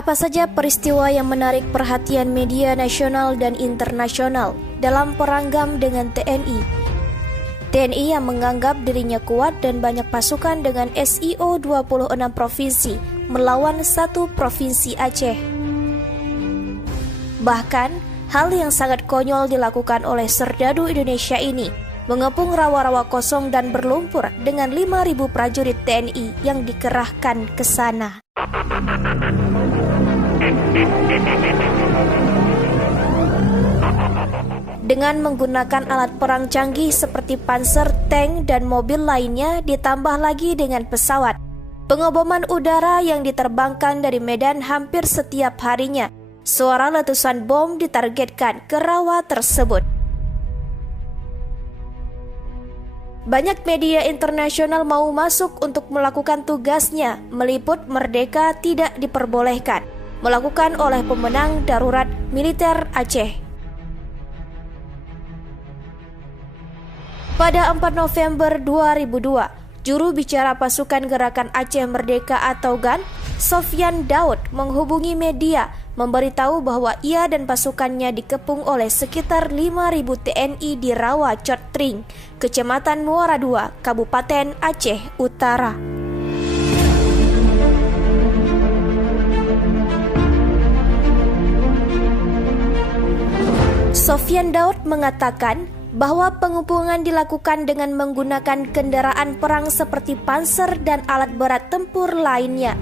Apa saja peristiwa yang menarik perhatian media nasional dan internasional dalam perang GAM dengan TNI? TNI yang menganggap dirinya kuat dan banyak pasukan dengan SIO 26 provinsi melawan satu provinsi Aceh. Bahkan, hal yang sangat konyol dilakukan oleh serdadu Indonesia ini, mengepung rawa-rawa kosong dan berlumpur dengan 5.000 prajurit TNI yang dikerahkan ke sana. Dengan menggunakan alat perang canggih seperti panser, tank, dan mobil lainnya, ditambah lagi dengan pesawat, pengeboman udara yang diterbangkan dari Medan hampir setiap harinya, suara letusan bom ditargetkan ke rawa tersebut. Banyak media internasional mau masuk untuk melakukan tugasnya, meliput Merdeka tidak diperbolehkan, melakukan oleh pemenang darurat militer Aceh. Pada 4 November 2002, juru bicara pasukan Gerakan Aceh Merdeka atau GAN, Sofyan Daud, menghubungi media, memberitahu bahwa ia dan pasukannya dikepung oleh sekitar 5.000 TNI di Rawa Cotring, Kecamatan Muara II, Kabupaten Aceh Utara. Sofyan Daud mengatakan bahwa pengepungan dilakukan dengan menggunakan kendaraan perang seperti panser dan alat berat tempur lainnya.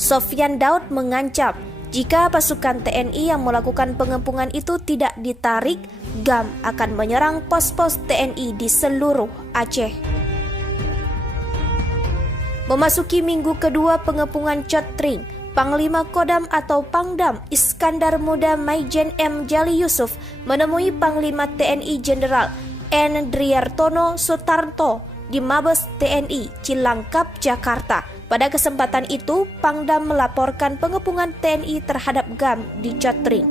Sofyan Daud mengancam jika pasukan TNI yang melakukan pengepungan itu tidak ditarik, GAM akan menyerang pos-pos TNI di seluruh Aceh. Memasuki minggu kedua pengepungan Cotring, Panglima Kodam atau Pangdam Iskandar Muda Maijen M. Jali Yusuf menemui Panglima TNI Jenderal N. Driyartono Sutarto di Mabes TNI Cilangkap, Jakarta. Pada kesempatan itu, Pangdam melaporkan pengepungan TNI terhadap GAM di Cotring.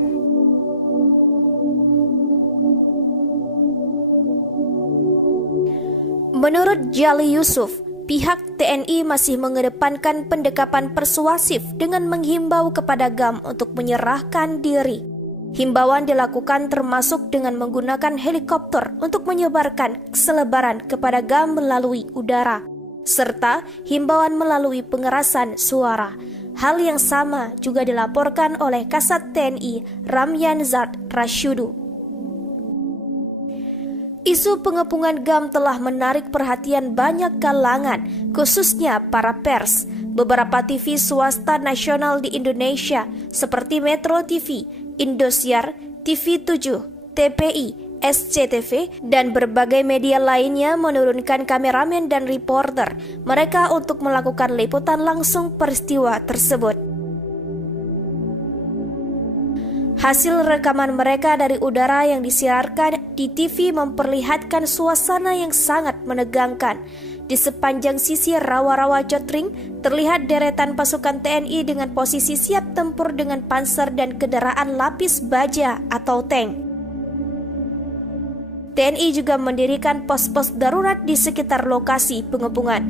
Menurut Jali Yusuf, pihak TNI masih mengedepankan pendekatan persuasif dengan menghimbau kepada GAM untuk menyerahkan diri. Himbauan dilakukan termasuk dengan menggunakan helikopter untuk menyebarkan selebaran kepada GAM melalui udara, serta himbauan melalui pengerasan suara. Hal yang sama juga dilaporkan oleh Kasat TNI Ramyan Zat Rashudu. Isu pengepungan GAM telah menarik perhatian banyak kalangan, khususnya para pers. Beberapa TV swasta nasional di Indonesia seperti Metro TV, Indosiar, TV7, TPI, SCTV, dan berbagai media lainnya menurunkan kameramen dan reporter mereka untuk melakukan liputan langsung peristiwa tersebut. Hasil rekaman mereka dari udara yang disiarkan di TV memperlihatkan suasana yang sangat menegangkan. Di sepanjang sisi rawa-rawa Cotring, terlihat deretan pasukan TNI dengan posisi siap tempur dengan panser dan kendaraan lapis baja atau tank. TNI juga mendirikan pos-pos darurat di sekitar lokasi pengepungan.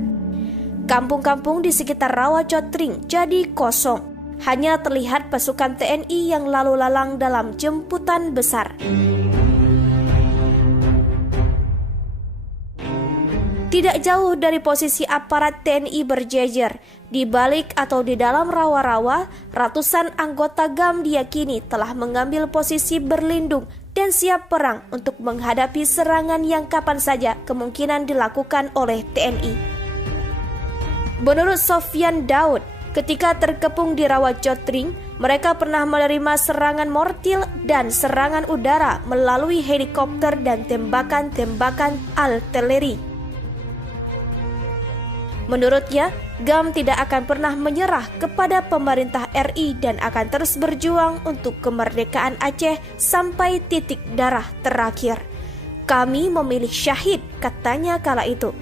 Kampung-kampung di sekitar rawa Cotring jadi kosong. Hanya terlihat pasukan TNI yang lalu lalang dalam jemputan besar. Tidak jauh dari posisi aparat TNI berjejer, di balik atau di dalam rawa-rawa, ratusan anggota GAM diyakini telah mengambil posisi berlindung dan siap perang untuk menghadapi serangan yang kapan saja kemungkinan dilakukan oleh TNI. Menurut Sofyan Daud, ketika terkepung di rawa Cotring, mereka pernah menerima serangan mortil dan serangan udara melalui helikopter dan tembakan-tembakan artileri. Menurutnya, GAM tidak akan pernah menyerah kepada pemerintah RI dan akan terus berjuang untuk kemerdekaan Aceh sampai titik darah terakhir. Kami memilih syahid, katanya kala itu.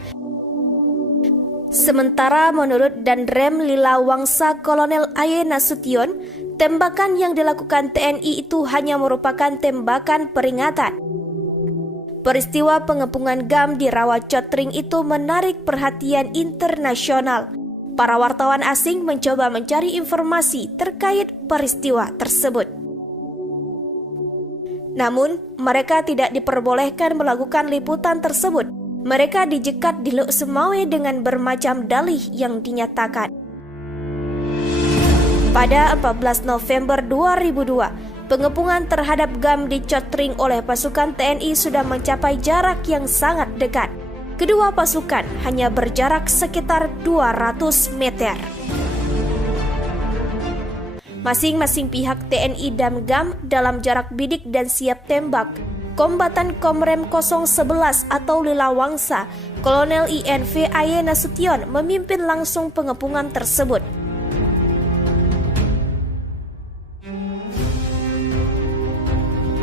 Sementara menurut Danrem Lila Wangsa Kolonel Aye Nasution, tembakan yang dilakukan TNI itu hanya merupakan tembakan peringatan. Peristiwa pengepungan GAM di rawa Cotring itu menarik perhatian internasional. Para wartawan asing mencoba mencari informasi terkait peristiwa tersebut. Namun, mereka tidak diperbolehkan melakukan liputan tersebut. Mereka dijekat di Luk Sumawe dengan bermacam dalih yang dinyatakan. Pada 14 November 2002, pengepungan terhadap GAM di Cotring oleh pasukan TNI sudah mencapai jarak yang sangat dekat. Kedua pasukan hanya berjarak sekitar 200 meter. Masing-masing pihak TNI dan GAM dalam jarak bidik dan siap tembak. Kombatan Komrem 011 atau Lila Wangsa, Kolonel INV Aye Nasution memimpin langsung pengepungan tersebut.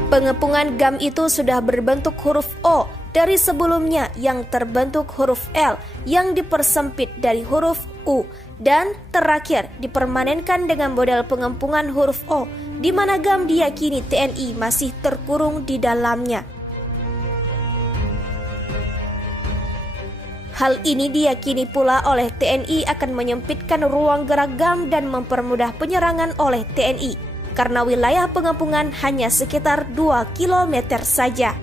Pengepungan GAM itu sudah berbentuk huruf O dari sebelumnya yang terbentuk huruf L yang dipersempit dari huruf U, dan terakhir dipermanenkan dengan model pengepungan huruf O, di mana GAM diyakini TNI masih terkurung di dalamnya. Hal ini diyakini pula oleh TNI akan menyempitkan ruang gerak GAM dan mempermudah penyerangan oleh TNI, karena wilayah pengepungan hanya sekitar 2 km saja.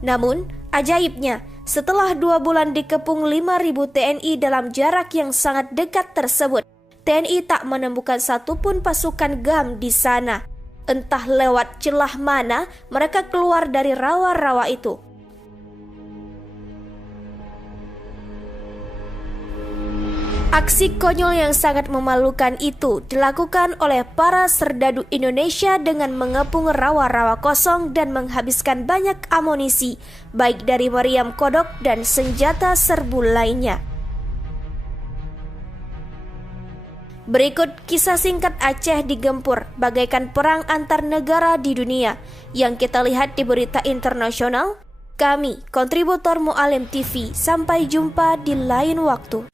Namun, ajaibnya, setelah 2 bulan dikepung 5.000 TNI dalam jarak yang sangat dekat tersebut, TNI tak menemukan satupun pasukan GAM di sana. Entah lewat celah mana mereka keluar dari rawa-rawa itu. Aksi konyol yang sangat memalukan itu dilakukan oleh para serdadu Indonesia dengan mengepung rawa-rawa kosong dan menghabiskan banyak amunisi, baik dari meriam kodok dan senjata serbu lainnya. Berikut kisah singkat Aceh digempur bagaikan perang antar negara di dunia yang kita lihat di berita internasional. Kami, kontributor Mu'alim TV, sampai jumpa di lain waktu.